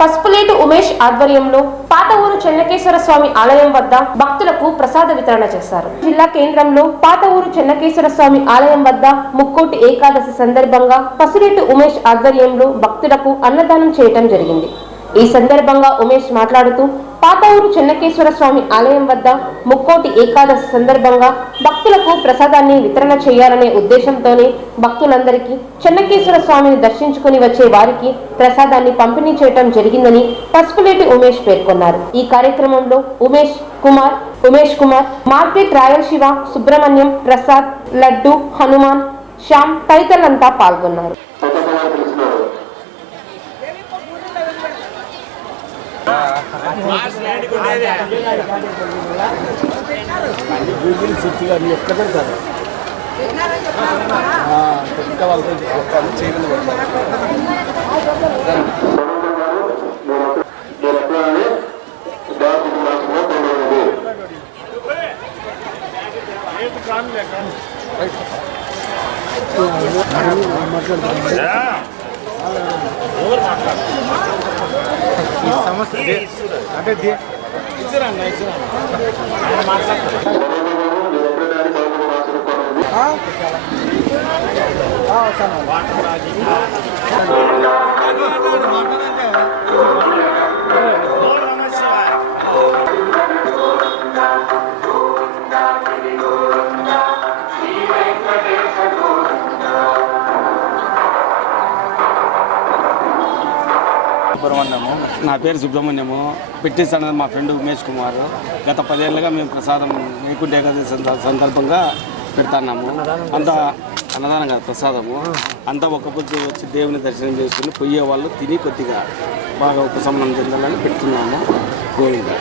పసుపులేటు ఉమేష్ ఆధ్వర్యంలో పాత ఊరు చెన్నకేశ్వర స్వామి ఆలయం వద్ద భక్తులకు ప్రసాద వితరణ చేశారు. జిల్లా కేంద్రంలో పాత ఊరు చెన్నకేశ్వర స్వామి ఆలయం వద్ద ముక్కోటి ఏకాదశి సందర్భంగా పసులేటు ఉమేష్ ఆధ్వర్యంలో భక్తులకు అన్నదానం చేయటం జరిగింది. ఈ సందర్భంగా ఉమేష్ మాట్లాడుతూ పాత ఊరు చెన్నకేశ్వర స్వామి ఆలయం వద్ద ముక్కోటి ఏకాదశి సందర్భంగా భక్తులకు ప్రసాదాన్ని వితరణ చేయాలనే ఉద్దేశంతోనే భక్తులందరికీ చెన్నకేశ్వర స్వామిని దర్శించుకుని వచ్చే వారికి ప్రసాదాన్ని పంపిణీ చేయటం జరిగిందని పసుపులేటి ఉమేష్ పేర్కొన్నారు. ఈ కార్యక్రమంలో ఉమేష్ కుమార్ ఉమేష్ కుమార్ మార్కెట్ రాయల్ శివ సుబ్రహ్మణ్యం ప్రసాద్ లడ్డు హనుమాన్ శ్యామ్ తదితరులంతా పాల్గొన్నారు. గూగుల్ సిక్స్ ఎక్కడ పెడతారు ఇంకా వాళ్ళు సమస్య అంటే దే- ఇచ్చారా అన్న ఇచ్చారా ఆ? ఆ, సుబ్రహ్మణ్యము నా పేరు సుబ్రహ్మణ్యము. పెట్టిస్తానది మా ఫ్రెండ్ ఉమేష్ కుమార్. గత పదేళ్ళుగా మేము ప్రసాదం వైకుంఠ ఏకాదశి సందర్భంగా పెడతాన్నాము. అంత అన్నదానం కదా ప్రసాదము. అంతా ఒక్క పొద్దు వచ్చి దేవుని దర్శనం చేసుకుని పోయే వాళ్ళు తిని కొద్దిగా బాగా ఉపశమనం చెందాలని పెడుతున్నాము. గోవింద.